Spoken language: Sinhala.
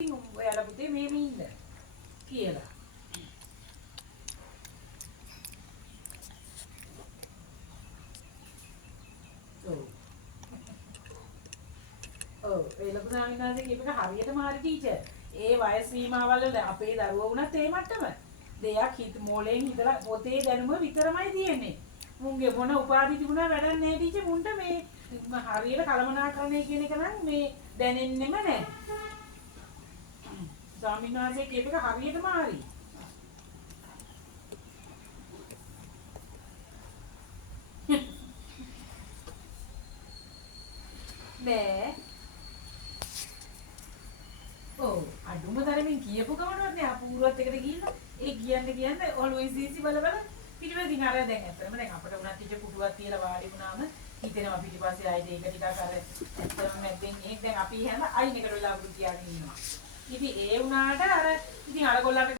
ඔයාලා පුතේ මෙහෙම ඉන්න කියලා. ඔව්. ඔව් ඒ ලොකු ස්වාමීන් වහන්සේ කියපේක හරියටම හරි ටීචර්. ඒ වයස් සීමාවල අපේ දරුවෝ වුණත් ඒ මට්ටම. දෙයක් මොලෙන් හිතලා පොතේ දැනුම විතරමයි තියෙන්නේ. මුන්ගේ මොන උපාධි තිබුණා වැඩක් නැහැ ටීචර්. මුන්ට මේ හරියට කලමනාකරණය කියන එක නම් මේ දැනෙන්නෙම නැහැ. ස්වාමීන් වහන්සේ කියපේක හරියටම හරි. නෑ. ඔව් අඩුම තරමින් කියපු ගමනවත් නේ අපූර්වත් එකට ගිහිල්ලා ඒ කියන්නේ ඔළුවේ සීසි බල පිටිපස්සින් අර දැන් ඇත්තටම දැන් අපිට උනත් ටික පුටුවක් තියලා වාඩි වුණාම හිතෙනවා පිටිපස්සේ ආයෙත් ඒක ටිකක් අර ඇත්තටම නැද්දෙන් ඒක දැන් අපි හැම අයින් එකට වෙලා වුරු තියාගෙන ඉන්නවා. ඉතින් ඒ වුණාට අර ඉතින් අර ගොල්ලන්ට